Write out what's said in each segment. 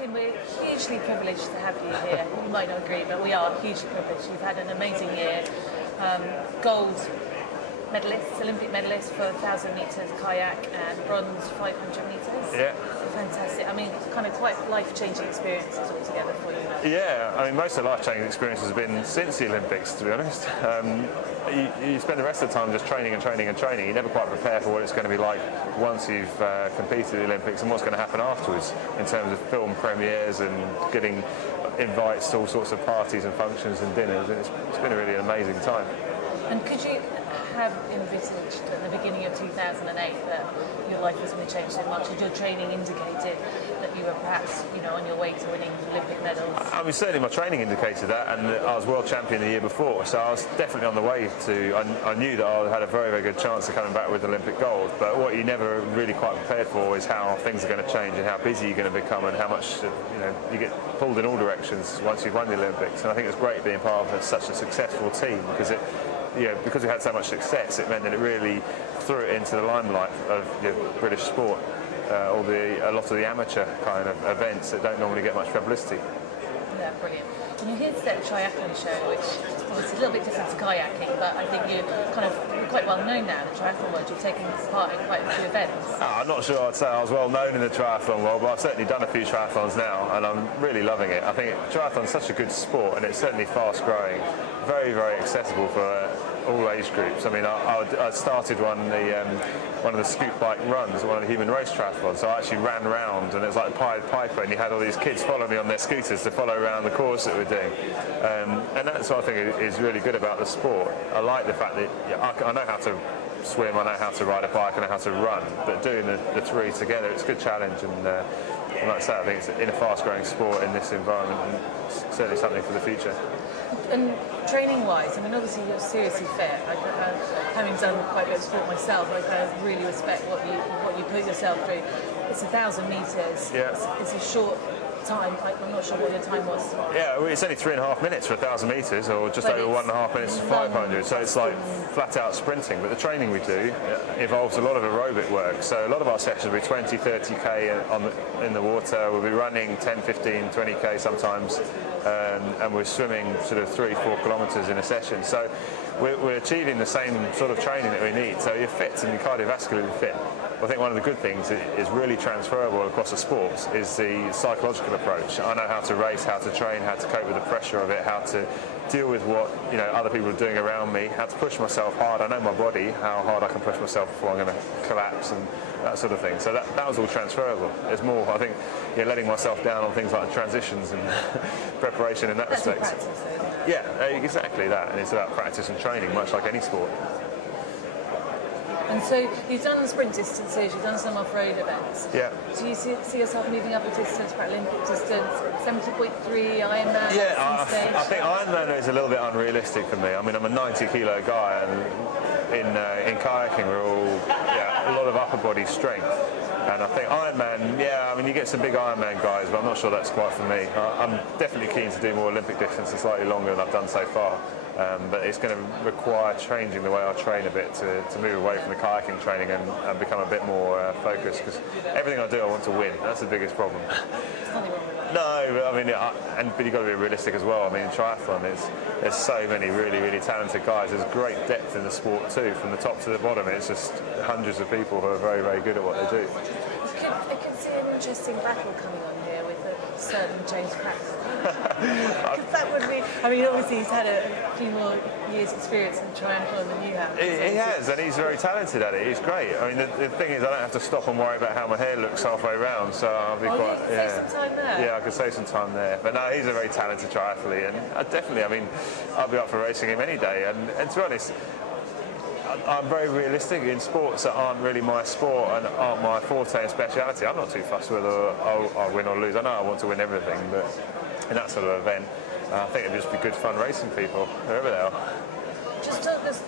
Tim, we're hugely privileged to have you here. You might not agree, but we are hugely privileged. You've had an amazing year. Gold medalist, Olympic medalist for 1,000 metres kayak and bronze 500 metres. Yeah. Fantastic. I mean, kind of quite life-changing experiences altogether for you. Yeah, I mean, most of the life-changing experiences have been since the Olympics, to be honest. You spend the rest of the time just training and training and training. You never quite prepare for what it's going to be like once you've competed at the Olympics and what's going to happen afterwards in terms of film premieres and getting invites to all sorts of parties and functions and dinners. And it's been a really amazing time. And could you have envisaged at the beginning of 2008 that your life was going to change so much? Did your training indicated that you were perhaps, on your way to winning Olympic medals? I mean, certainly my training indicated that, and I was world champion the year before, so I was definitely on the way to. I knew that I had a very, very good chance of coming back with Olympic gold. But what you never really quite prepared for is how things are going to change and how busy you're going to become and how much you get pulled in all directions once you've won the Olympics. And I think it was great being part of such a successful team because because we had so much success, it meant that it really threw it into the limelight of British sport, a lot of the amateur kind of events that don't normally get much publicity. Yeah, brilliant. And you're here today at the triathlon show, which is a little bit different to kayaking, but I think you're quite well known now in the triathlon world. You've taken part in quite a few events. I'm not sure I'd say I was well known in the triathlon world, but I've certainly done a few triathlons now, and I'm really loving it. I think triathlon's such a good sport, and it's certainly fast growing, very, very accessible for all age groups. I mean, I started one of the scoop bike runs, one of the human race triathlons. So I actually ran round, and it was like Pied Piper, and you had all these kids follow me on their scooters to follow around the course that we're doing. And that's what I think is really good about the sport. I like the fact that I know how to swim, I know how to ride a bike, I know how to run, but doing the three together, it's a good challenge. And like I say, I think it's in a fast-growing sport in this environment, and it's certainly something for the future. And training-wise, I mean, obviously you're seriously fit. Having done quite a bit of sport myself, I really respect what you put yourself through. It's 1,000 metres. Yeah. It's a short time. I'm not sure what your time was. Yeah, well, it's only 3.5 minutes for 1,000 metres, or just over 1.5 minutes for 500. So it's like flat-out sprinting. But the training we do involves a lot of aerobic work. So a lot of our sessions will be 20, 30k in the water. We'll be running 10, 15, 20k sometimes, and we're swimming sort of 3-4 kilometres in a session. So we're achieving the same sort of training that we need. So you're fit and you're cardiovascularly fit. I think one of the good things that is really transferable across the sports is the psychological approach. I know how to race, how to train, how to cope with the pressure of it, how to deal with what other people are doing around me, how to push myself hard. I know my body, how hard I can push myself before I'm going to collapse and that sort of thing. So that was all transferable. There's more, I think, letting myself down on things like transitions and preparation in that respect. Practice, though, isn't it? Yeah, exactly that. And it's about practice and training, much like any sport. And so you've done sprint distances, you've done some off-road events. Yeah. Do you see yourself moving up a distance, Paralympic distance, 70.3 Ironman? Yeah, I think Ironman is a little bit unrealistic for me. I mean, I'm a 90-kilo guy, and in kayaking we're all a lot of upper body strength. And I think Ironman, I mean, you get some big Ironman guys, but I'm not sure that's quite for me. I'm definitely keen to do more Olympic distance and slightly longer than I've done so far. But it's going to require changing the way I train a bit to move away from the kayaking training and become a bit more focused, because everything I do I want to win. That's the biggest problem. No, but I mean, but you've got to be realistic as well. I mean, in triathlon, there's so many really, really talented guys. There's great depth in the sport too, from the top to the bottom. It's just hundreds of people who are very, very good at what they do. I could see an interesting battle coming on here with a certain James Paxton. That would be. I mean, obviously he's had a few more years' experience in triathlon than you have. He has, and he's very talented at it. He's great. I mean, the thing is, I don't have to stop and worry about how my hair looks halfway round, so I'll be quite. You can save some time there. Yeah, I could save some time there. But no, he's a very talented triathlete, and definitely, I mean, I'll be up for racing him any day. And to be honest, I'm very realistic in sports that aren't really my sport and aren't my forte and speciality. I'm not too fussed whether I'll win or lose. I know I want to win everything, but in that sort of event, I think it'd just be good fun racing people, wherever they are. Just talk us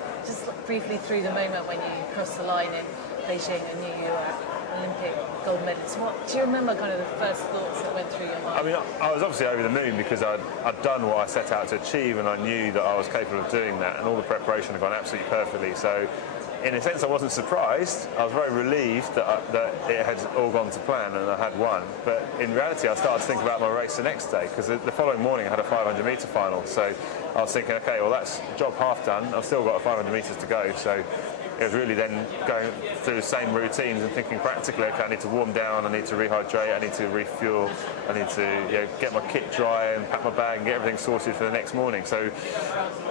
briefly through the moment when you crossed the line in Beijing and you were Olympic gold medalist. What do you remember? Kind of the first thoughts that went through your mind? I mean, I was obviously over the moon because I'd done what I set out to achieve, and I knew that I was capable of doing that, and all the preparation had gone absolutely perfectly. So in a sense, I wasn't surprised. I was very relieved that it had all gone to plan and I had won. But in reality, I started to think about my race the next day, because the following morning I had a 500 metre final. So I was thinking, okay, well, that's job half done. I've still got 500 metres to go. So it was really then going through the same routines and thinking practically, okay, I need to warm down, I need to rehydrate, I need to refuel, I need to get my kit dry and pack my bag and get everything sorted for the next morning. So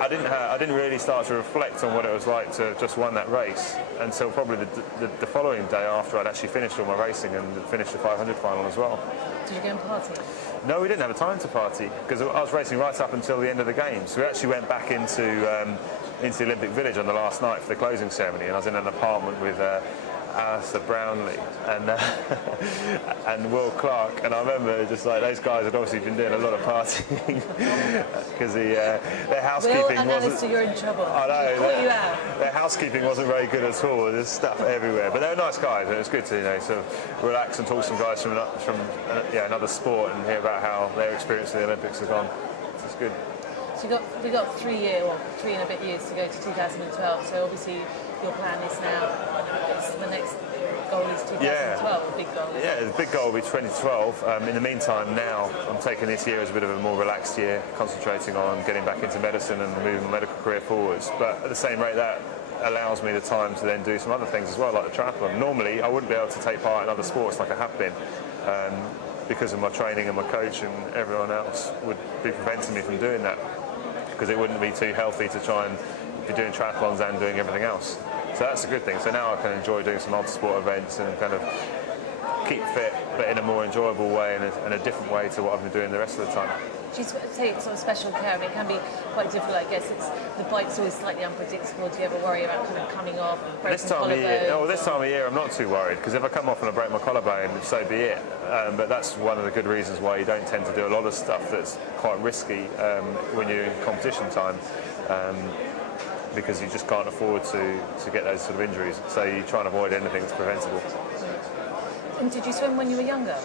I didn't really start to reflect on what it was like to have just won that race until probably the following day after I'd actually finished all my racing and finished the 500 final as well. Did you go and party? No, we didn't have time to party because I was racing right up until the end of the games. We actually went back into the Olympic Village on the last night for the closing ceremony, and I was in an apartment with Alistair Brownlee and and Will Clark, and I remember just like those guys had obviously been doing a lot of partying because their housekeeping Will and wasn't. Alistair, you're in trouble. I know. Call you out. Their housekeeping wasn't very good at all. There's stuff everywhere, but they were nice guys, and it was good to sort of relax and talk to some guys from another sport and hear about how their experience of the Olympics has gone. It's good. So we got 3 and a bit years to go to 2012. So obviously your plan is now. The next goal is 2012. Big goal. Yeah, the big goal will be 2012. In the meantime, now I'm taking this year as a bit of a more relaxed year, concentrating on getting back into medicine and moving my medical career forwards. But at the same rate, that allows me the time to then do some other things as well, like the triathlon. Normally, I wouldn't be able to take part in other sports like I have been. Because of my training and my coach and everyone else would be preventing me from doing that, because it wouldn't be too healthy to try and be doing triathlons and doing everything else. So that's a good thing. So now I can enjoy doing some multi-sport events and kind of keep fit, but in a more enjoyable way and a different way to what I've been doing the rest of the time. Do you take sort of special care? I mean, it can be quite difficult, I guess. The bike's always slightly unpredictable. Do you ever worry about kind of coming off? This time of year, I'm not too worried, because if I come off and I break my collarbone, so be it. But that's one of the good reasons why you don't tend to do a lot of stuff that's quite risky when you're in competition time, because you just can't afford to get those sort of injuries. So you try and avoid anything that's preventable. And did you swim when you were younger?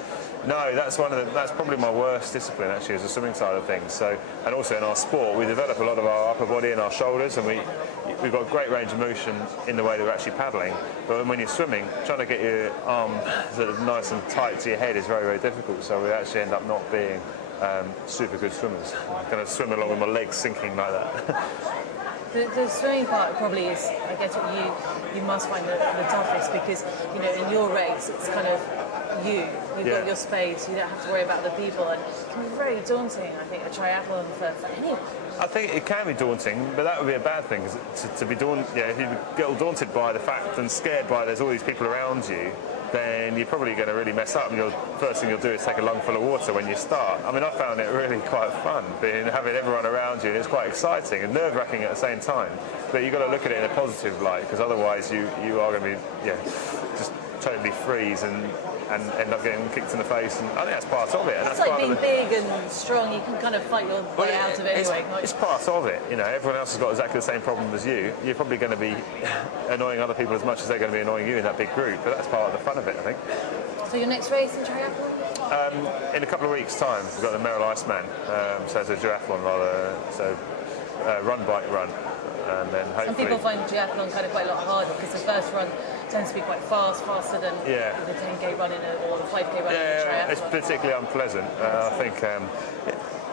No, that's probably my worst discipline actually, is the swimming side of things. So, and also in our sport, we develop a lot of our upper body and our shoulders, and we've got great range of motion in the way that we're actually paddling. But when you're swimming, trying to get your arm sort of nice and tight to your head is very, very difficult. So we actually end up not being super good swimmers. I'm going to swim along with my legs sinking like that. The swimming part probably is, I guess, what you must find the toughest, because in your race it's kind of you've got your space, you don't have to worry about other people, and it can be very daunting, I think, a triathlon for anyone. I think it can be daunting, but that would be a bad thing, to be daunted. If you get daunted by the fact and scared by there's all these people around you, then you're probably going to really mess up, and the first thing you'll do is take a lungful of water when you start. I mean, I found it really quite fun, having everyone around you, and it's quite exciting and nerve-wracking at the same time. But you've got to look at it in a positive light, because otherwise you are going to be just totally freeze and end up getting kicked in the face, and I think that's part of it. And it's like being big and strong, you can kind of fight your way out of it anyway. It's part of it, everyone else has got exactly the same problem as you. You're probably going to be annoying other people as much as they're going to be annoying you in that big group, but that's part of the fun of it, I think. So your next race in triathlon? In a couple of weeks' time, we've got the Merrill Iceman, so it's a duathlon rather, so run, bike, run. And then hopefully... Some people find duathlon kind of quite a lot harder, because the first run tends to be quite faster than the 10k run or the 5k run in a triathlon. It's particularly unpleasant. I think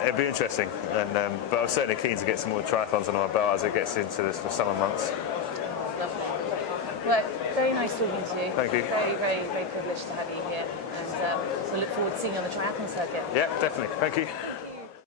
it'd be interesting, but I'm certainly keen to get some more triathlons on my belt as it gets into the summer months. Lovely. Well, very nice talking to you. Thank you. Very, very, very privileged to have you here, and so look forward to seeing you on the triathlon circuit. Yeah, definitely. Thank you.